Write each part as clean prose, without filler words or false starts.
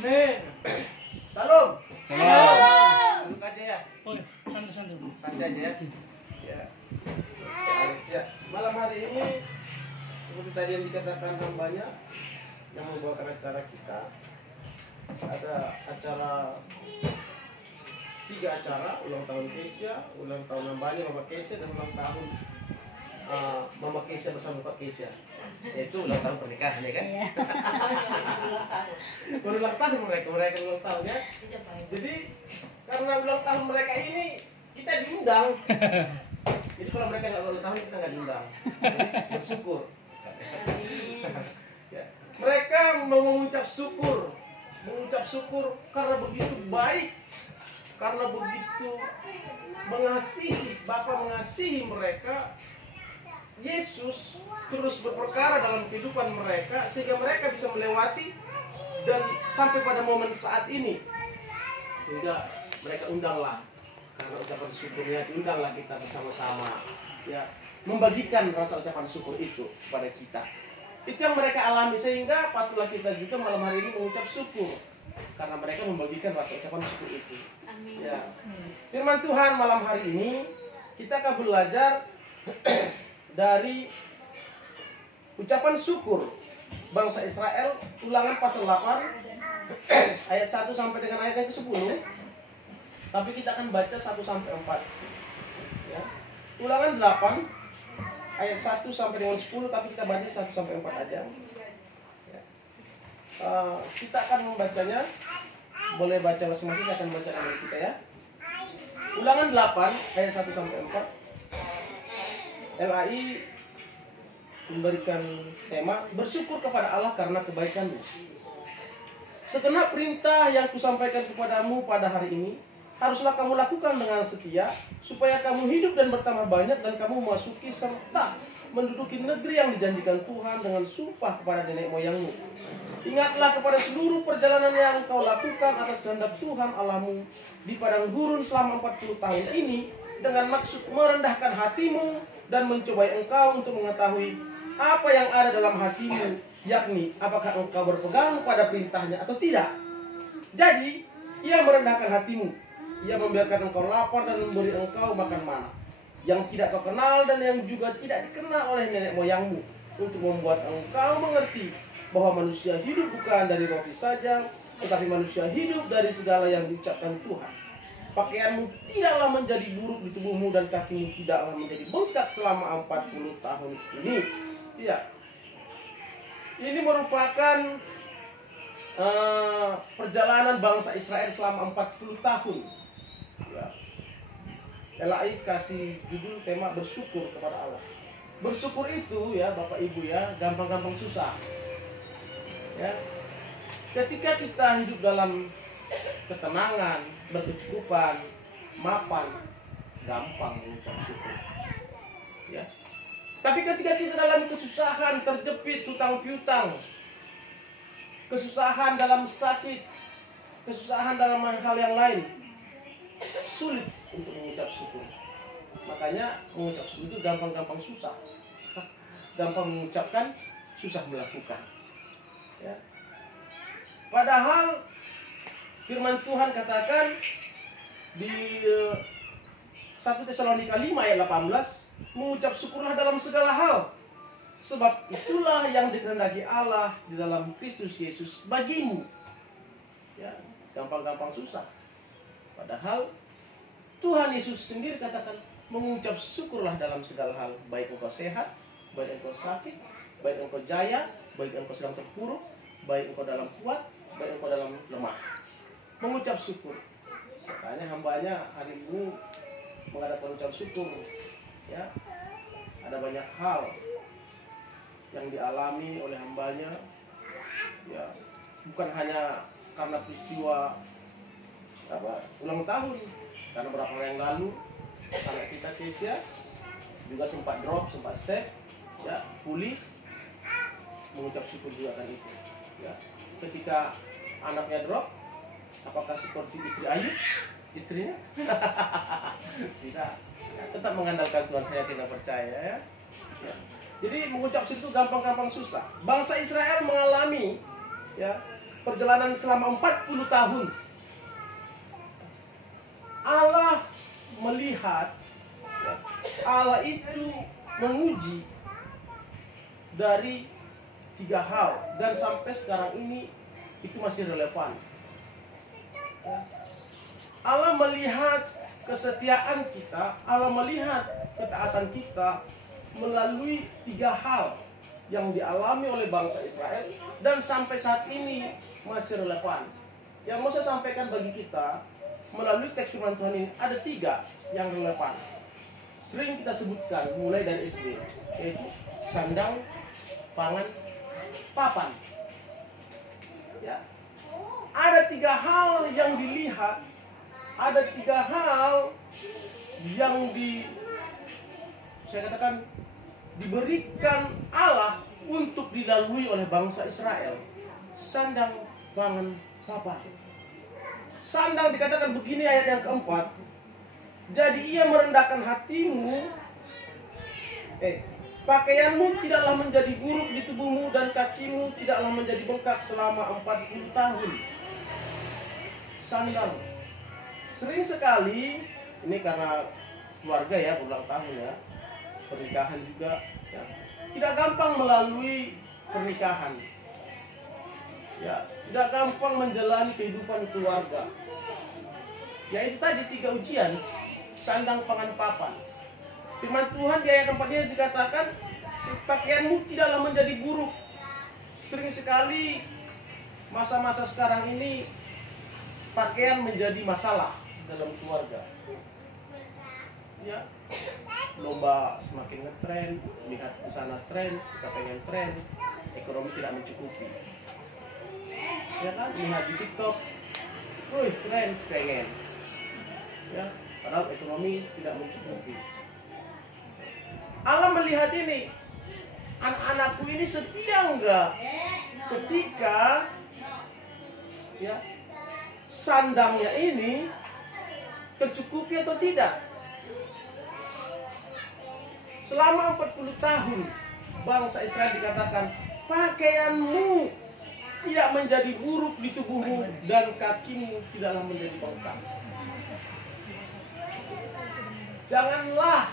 Amin. Salam. Salam. Duduk aja ya. Oh, santai-santai. Santai aja ya. Ya. Ya. Malam hari ini seperti tadi yang dikatakan hambanya yang membawakan acara kita, ada acara 3 acara, ulang tahun Kesia, ulang tahun hambanya Mama Kesia, dan ulang tahun Mama Kesia bersama Pak Kesia, yaitu ulang tahun pernikahan ya kan? Ulang tahun mereka ulang tahun ya. Jadi karena ulang tahun mereka ini kita diundang. Jadi kalau mereka nggak ulang tahun kita nggak diundang. Jadi bersyukur. Ya. Mereka mengucap syukur karena begitu baik, karena begitu mengasihi, Bapa mengasihi mereka. Yesus terus berperkara dalam kehidupan mereka sehingga mereka bisa melewati dan sampai pada momen saat ini, sehingga mereka undanglah, karena ucapan syukurnya diundanglah kita bersama-sama ya, membagikan rasa ucapan syukur itu kepada kita. Itu yang mereka alami, sehingga patutlah kita juga malam hari ini mengucap syukur karena mereka membagikan rasa ucapan syukur itu. Amin. Ya. Firman Tuhan malam hari ini kita akan belajar dari ucapan syukur bangsa Israel, Ulangan pasal 8 ayat 1 sampai dengan ayat yang ke-10. Tapi kita akan baca 1 sampai 4. Ya. Ulangan 8 ayat 1 sampai dengan 10, tapi kita baca 1 sampai 4 aja. Ya. Kita akan membacanya. Boleh baca masing-masing, saya akan baca dari kita ya. Ulangan 8 ayat 1 sampai 4. LAI memberikan tema bersyukur kepada Allah karena kebaikan-Mu. Segenap perintah yang kusampaikan kepadamu pada hari ini haruslah kamu lakukan dengan setia, supaya kamu hidup dan bertambah banyak, dan kamu memasuki serta menduduki negeri yang dijanjikan Tuhan dengan sumpah kepada nenek moyangmu. Ingatlah kepada seluruh perjalanan yang engkau lakukan atas kehendak Tuhan Allahmu di padang gurun selama 40 tahun ini, dengan maksud merendahkan hatimu dan mencobai engkau untuk mengetahui apa yang ada dalam hatimu, yakni apakah engkau berpegang pada perintahnya atau tidak. Jadi, ia merendahkan hatimu, ia membiarkan engkau lapar dan memberi engkau makan mana yang tidak kau kenal dan yang juga tidak dikenal oleh nenek moyangmu, untuk membuat engkau mengerti bahwa manusia hidup bukan dari roti saja, tetapi manusia hidup dari segala yang diucapkan Tuhan. Pakaianmu tidaklah menjadi buruk di tubuhmu, dan kakimu tidaklah menjadi bengkak selama 40 tahun ini. Ya, ini merupakan perjalanan bangsa Israel selama 40 tahun. Ya. LAI kasih judul tema bersyukur kepada Allah. Bersyukur itu ya Bapak Ibu ya, gampang-gampang susah. Ya. Ketika kita hidup dalam ketenangan, berkecukupan, mapan, gampang mengucap syukur. Ya. Tapi ketika kita dalam kesusahan, terjepit hutang piutang, kesusahan dalam sakit, kesusahan dalam hal yang lain, sulit untuk mengucap syukur. Makanya mengucap syukur itu gampang-gampang susah. Gampang mengucapkan, susah melakukan. Ya. Padahal firman Tuhan katakan di 1 Tesalonika 5 ayat 18, mengucap syukurlah dalam segala hal, sebab itulah yang dikehendaki Allah di dalam Kristus Yesus bagimu. Ya, gampang-gampang susah. Padahal Tuhan Yesus sendiri katakan mengucap syukurlah dalam segala hal, baik engkau sehat, baik engkau sakit, baik engkau jaya, baik engkau sedang terpuruk, baik engkau dalam kuat, baik engkau dalam lemah. Mengucap syukur. Makanya hambanya hari ini mengadakan ucap syukur. Ya, ada banyak hal yang dialami oleh hambanya. Ya, bukan hanya karena peristiwa ulang tahun, karena beberapa hari yang lalu, karena kita Kesia juga sempat drop, sempat step, ya, pulih. Mengucap syukur juga kan itu. Ya, ketika anaknya drop, apakah seperti istri Ayub, istrinya? Tidak. Tetap mengandalkan Tuhan, saya tidak percaya ya. Ya. Jadi mengucap syukur itu gampang-gampang susah. Bangsa Israel mengalami ya perjalanan selama 40 tahun. Allah melihat, Allah itu menguji dari 3 hal, dan sampai sekarang ini itu masih relevan. Allah melihat kesetiaan kita, Allah melihat ketaatan kita melalui 3 hal yang dialami oleh bangsa Israel dan sampai saat ini masih relevan. Yang mau saya sampaikan bagi kita melalui teks firman Tuhan ini ada 3 yang relevan. Sering kita sebutkan mulai dari SD, yaitu sandang, pangan, papan. Ya. Ada 3 hal yang dilihat, ada 3 hal yang saya katakan diberikan Allah untuk dilalui oleh bangsa Israel. Sandang, pangan, papan. Sandang dikatakan begini ayat yang keempat. Jadi ia merendahkan hatimu, pakaianmu tidaklah menjadi buruk di tubuhmu dan kakimu tidaklah menjadi bengkak selama 40 tahun. Sandang. Sering sekali, ini karena keluarga ya, berulang tahun ya, pernikahan juga ya, tidak gampang melalui pernikahan ya, tidak gampang menjalani kehidupan keluarga. Ya itu tadi 3 ujian, sandang, pangan, papan. Firman Tuhan di ayat 4 ini dikatakan, pakaianmu tidaklah menjadi buruk. Sering sekali masa-masa sekarang ini pakaian menjadi masalah dalam keluarga. Ya, lomba semakin ngetren, lihat di sana tren, kita pengen tren, ekonomi tidak mencukupi. Ya kan, lihat di TikTok, wih tren, pengen. Ya, padahal ekonomi tidak mencukupi. Allah melihat ini, anak-anakku ini setia enggak ketika ya sandangnya ini tercukupi atau tidak. Selama 40 tahun bangsa Israel dikatakan pakaianmu tidak menjadi buruk di tubuhmu dan kakimu tidaklah menjadi bengkak. Janganlah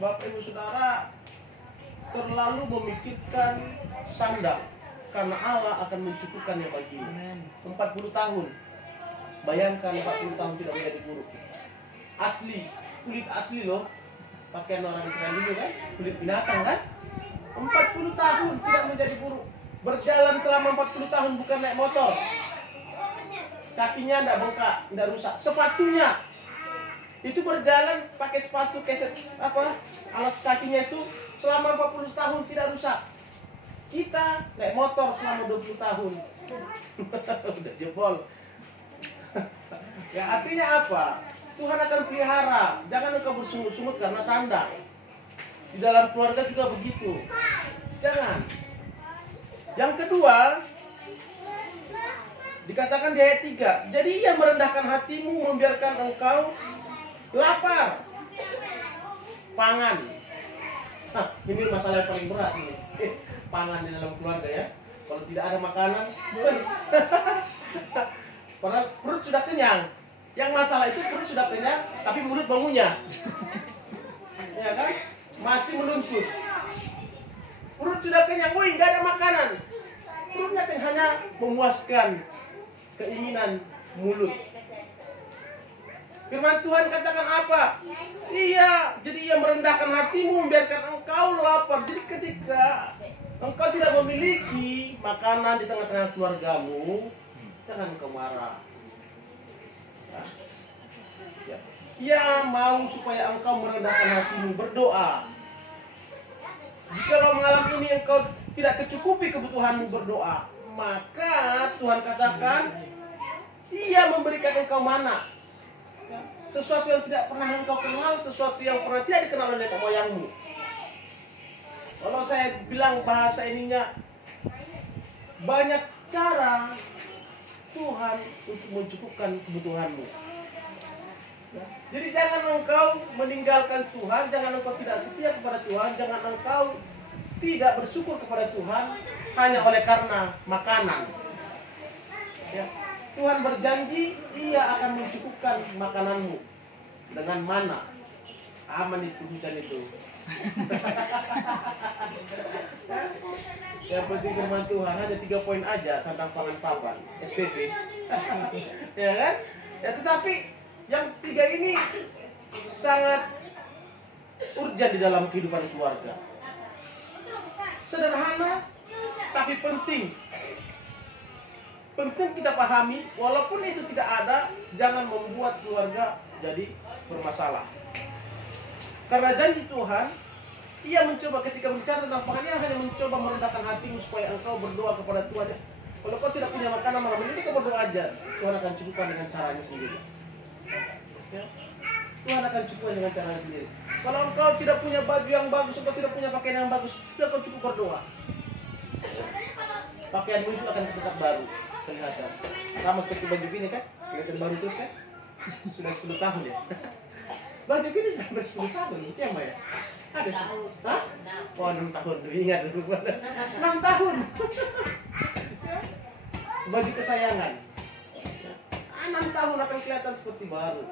Bapak Ibu Saudara terlalu memikirkan sandang, karena Allah akan mencukupkannya bagimu. 40 tahun. Bayangkan 40 tahun tidak menjadi buruk. Asli, kulit asli loh. Pakaian orang Israel dulu kan, kulit binatang kan. 40 tahun tidak menjadi buruk. Berjalan selama 40 tahun bukan naik motor. Kakinya tidak bengkak, tidak rusak. Sepatunya itu berjalan pakai sepatu keset alas kakinya itu selama 40 tahun tidak rusak. Kita naik motor selama 20 tahun. Udah jebol. Ya artinya apa? Tuhan akan pelihara. Jangan engkau bersungut-sungut karena sandang. Di dalam keluarga juga begitu. Jangan. Yang kedua, dikatakan di ayat 3, jadi ia merendahkan hatimu, membiarkan engkau lapar. Pangan. Nah, ini masalah yang paling berat ini. Pangan di dalam keluarga ya. Kalau tidak ada makanan, padahal perut sudah kenyang. Yang masalah itu perut sudah kenyang, tapi mulut bangunnya. Ya kan? Masih menuntut. Perut sudah kenyang, woi nggak ada makanan. Perutnya kan hanya memuaskan keinginan mulut. Firman Tuhan katakan apa? Iya, jadi ia merendahkan hatimu, membiarkan engkau lapar. Jadi ketika engkau tidak memiliki makanan di tengah-tengah keluargamu, jangan engkau marah. Ya. Ia mau supaya engkau merendahkan hatimu, berdoa. Jikalau malam ini engkau tidak tercukupi kebutuhanmu, berdoa, maka Tuhan katakan ia memberikan engkau mana. Sesuatu yang tidak pernah engkau kenal, sesuatu yang pernah tidak dikenal oleh moyangmu. Kalau saya bilang bahasa ininya, banyak cara Tuhan untuk mencukupkan kebutuhanmu. Jadi jangan engkau meninggalkan Tuhan, jangan engkau tidak setia kepada Tuhan, jangan engkau tidak bersyukur kepada Tuhan hanya oleh karena makanan. Ya. Tuhan berjanji Ia akan mencukupkan makananmu dengan mana. Aman itu hujan itu. Yang penting firman Tuhan hanya 3 poin aja, sandang pangan papan, SPP. Ya kan? Ya tetapi yang 3 ini sangat urgent di dalam kehidupan keluarga. Sederhana tapi penting. Penting kita pahami, walaupun itu tidak ada, jangan membuat keluarga jadi bermasalah. Karena janji Tuhan, Ia mencoba ketika bicara tentang pangan, Ia hanya mencoba merendahkan hatimu supaya engkau berdoa kepada Tuhan. Kalau kau tidak punya makanan malam ini, kau berdoa aja. Tuhan akan cukupkan dengan caranya sendiri. Ya? Tuhan akan cukupkan dengan caranya sendiri. Kalau engkau tidak punya baju yang bagus, engkau tidak punya pakaian yang bagus, sudah kau cukup berdoa. Pakaianmu itu akan tetap baru kelihatan. Sama seperti baju gini kan, kelihatan baru terus kan? Sudah 10 tahun ya. Baju gini sudah 10 tahun, itu yang mana? Ada? Hah? Oh 6 tahun, ingat dulu. 6 tahun. Baju kesayangan. 6 tahun akan kelihatan seperti baru.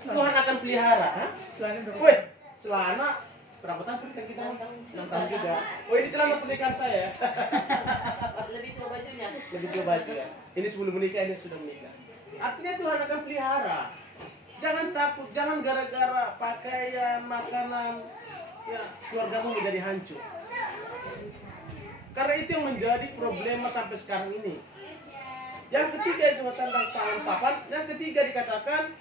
Tuhan akan pelihara. Weh, celana berapa tahun pernikahan kita? 6 tahun juga. Oh ini celana pernikahan saya. Lebih tua bajunya. Lebih tua baju ya. Ini sebelum menikah, ini sudah menikah. Artinya Tuhan akan pelihara. Jangan takut, jangan gara-gara pakaian, makanan, ya keluargamu menjadi hancur. Karena itu yang menjadi problema sampai sekarang ini. Yang ketiga itu sandang pangan papan. Yang ketiga dikatakan,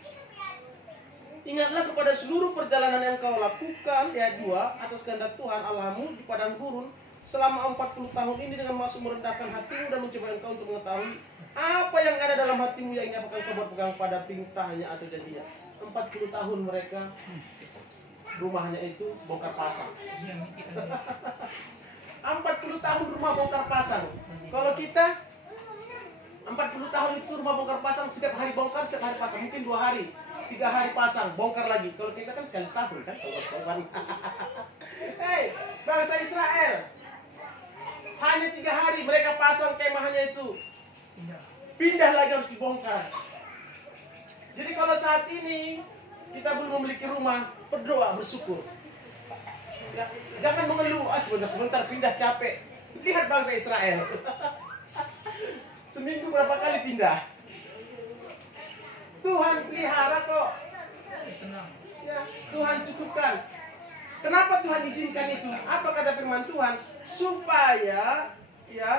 ingatlah kepada seluruh perjalanan yang kau lakukan, ayat 2, atas kehendak Tuhan Allahmu di padang gurun selama 40 tahun ini dengan maksud merendahkan hatimu dan mencoba engkau untuk mengetahui apa yang ada dalam hatimu yang ingin apakah kau berpegang pada perintahnya atau janjinya. 40 tahun mereka rumahnya itu bongkar pasang. 40 tahun rumah bongkar pasang. Kalau kita 40 tahun itu rumah bongkar pasang, setiap hari bongkar, setiap hari pasang, mungkin 2 hari, 3 hari pasang, bongkar lagi. Kalau kita kan sekali setahun kan, kos-kosan. Hei, bangsa Israel, hanya 3 hari mereka pasang kemahnya itu, pindah lagi harus dibongkar. Jadi kalau saat ini kita belum memiliki rumah, berdoa, bersyukur. Ya, jangan mengeluh, sebentar pindah capek. Lihat bangsa Israel. Seminggu berapa kali pindah? Tuhan pelihara kok. Ya, Tuhan cukupkan. Kenapa Tuhan izinkan itu? Apa kata firman Tuhan? Supaya ya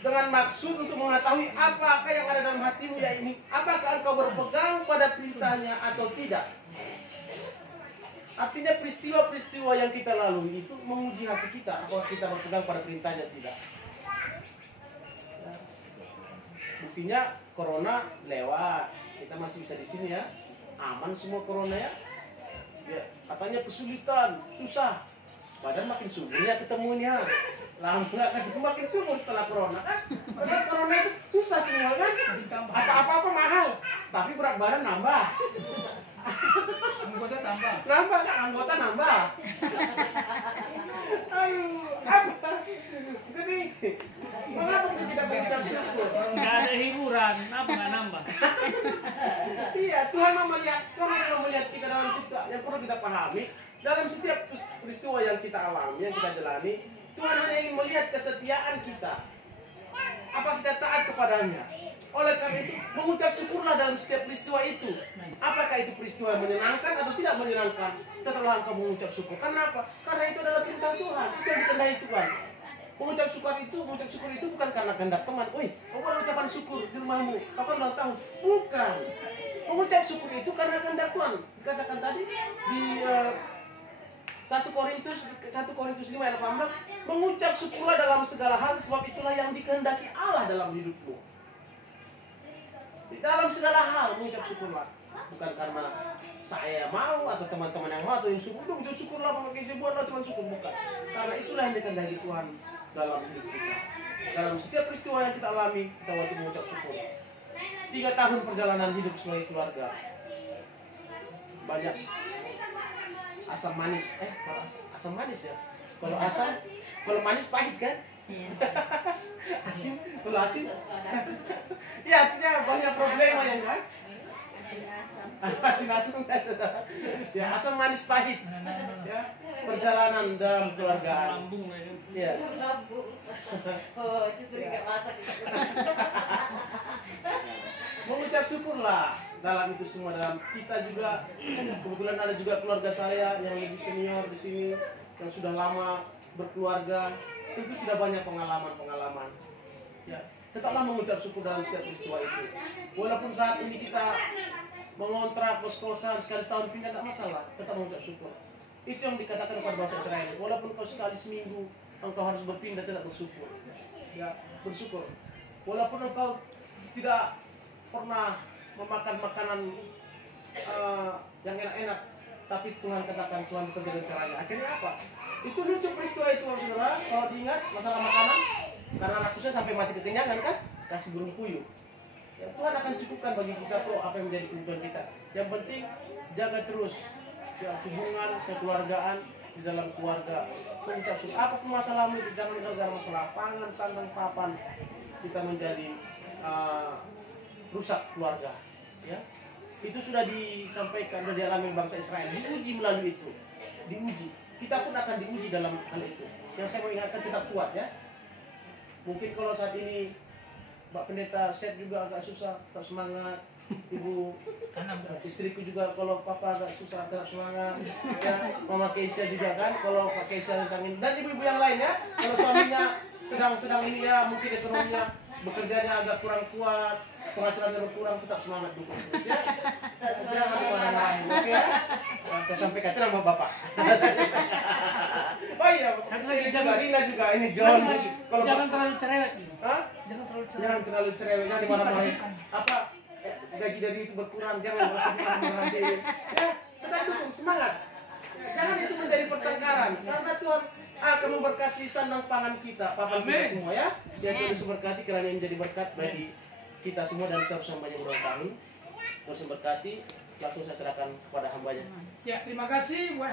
dengan maksud untuk mengetahui apakah yang ada dalam hatimu ya ini. Apakah engkau berpegang pada perintahnya atau tidak? Artinya peristiwa-peristiwa yang kita lalui itu menguji hati kita. Apakah kita berpegang pada perintahnya tidak? Buktinya corona lewat, kita masih bisa di sini ya, aman semua corona ya. Ya katanya kesulitan, susah, badan makin subur ya ketemunya, lama ketemu makin subur setelah corona kan. Karena corona itu susah semua kan, apa-apa mahal, tapi berat badan nambah. Anggota tambah. Nambah kan, anggota nambah. Ayo, apa? Jadi, mengapa kita tidak mengucap syukur? Nggak ada hiburan, apa nggak nambah? Iya, Tuhan mau melihat kita dalam setiap yang perlu kita pahami, dalam setiap peristiwa yang kita alami, yang kita jalani, Tuhan hanya ingin melihat kesetiaan kita. Apa kita taat kepadanya? Oleh karena itu, mengucap syukurlah dalam setiap peristiwa itu. Apakah itu peristiwa yang menyenangkan atau tidak menyenangkan? Setelah engkau mengucap syukur. Kenapa? Karena itu adalah perintah Tuhan. Itu yang dikehendaki Tuhan. Mengucap syukur itu bukan karena kehendak teman. Wih, kau boleh ucapan syukur di rumahmu. Kau kan ulang tahun. Bukan. Mengucap syukur itu karena kehendak Tuhan. Dikatakan tadi di 1 Korintus 5 ayat 18, mengucap syukurlah dalam segala hal, sebab itulah yang dikehendaki Allah dalam hidupmu. Di dalam segala hal mengucap syukurlah. Bukan karena saya mau atau teman-teman yang mau atau yang suruh, udah ucap syukurlah, memakai sebuah cuma syukur, bukan. Karena itulah yang dikehendaki Tuhan dalam hidup kita. Dalam setiap peristiwa yang kita alami, kita wajib mengucap syukur. 3 tahun perjalanan hidup sebagai keluarga, banyak asam manis. Kalau asam manis ya. Kalau manis pahit kan? Asin, kalau asin. Ya artinya banyak problema yang kan? Asin-asam. Ya asam manis pahit. Ya perjalanan dalam keluargaan. Lambung ya. Ya. Oh, justru nggak masak. Mengucap syukurlah dalam itu semua, dalam kita juga kebetulan ada juga keluarga saya yang lebih senior di sini yang sudah lama berkeluarga, tentu sudah banyak pengalaman. Ya, tetaplah mengucap syukur dalam setiap peristiwa itu. Walaupun saat ini kita mengontrak kos-kosan sekali setahun pindah tidak masalah, tetap mengucap syukur. Itu yang dikatakan kepada bangsa Israel. Walaupun kau sekali seminggu engkau harus berpindah, tetap bersyukur. Ya, bersyukur. Walaupun engkau tidak pernah memakan makanan yang enak-enak, tapi Tuhan katakan Tuhan bekerja dengan caranya. Akhirnya apa? Itu lucu peristiwa itu, saudara. Kalau diingat masalah makanan, karena rakusnya sampai mati kekenyangan kan, kasih burung puyuh. Ya, Tuhan akan cukupkan bagi kita kok apa yang menjadi kebutuhan kita. Yang penting jaga terus ya, hubungan kekeluargaan di dalam keluarga. Mengucap syukur. Apapun masalahmu, jangan gara-gara masalah pangan, sandang, papan kita menjadi rusak keluarga. Ya, itu sudah disampaikan, sudah dialami bangsa Israel, diuji melalui itu, diuji. Kita pun akan diuji dalam hal itu. Yang saya mau ingatkan, tetap kuat ya. Mungkin kalau saat ini Mbak Pendeta Seth juga agak susah, tetap semangat. Ibu istriku juga kalau papa agak susah, tetap semangat. Ya, Mama Keisha juga kan, kalau Pak Keisha tentangin, dan ibu-ibu yang lain ya, kalau suaminya sedang ini ya, mungkin ekonominya bekerjanya agak kurang kuat, penghasilannya berkurang, tetap semangat dukung terus ya. Jangan dimarahin, oke ya? Saya sampaikan terang sama Bapak. Oh iya, ini juga Rina juga, ini John. Kalau Jangan terlalu cerewet. Hah? Jangan terlalu cerewet. Jangan terlalu cerewet, jangan dimarah-marahin. Apa gaji dari itu berkurang, jangan dimarah-marahin. Ya, tetap dukung, semangat. Jangan itu menjadi pertengkaran, karena Tuhan akan memberkati sandang pangan kita, papan kita semua ya. Dia terus memberkati kerana yang menjadi berkat bagi kita semua dan setiap hambanya berulang tahun. Terus memberkati, langsung saya serahkan kepada hambanya. Ya, terima kasih buat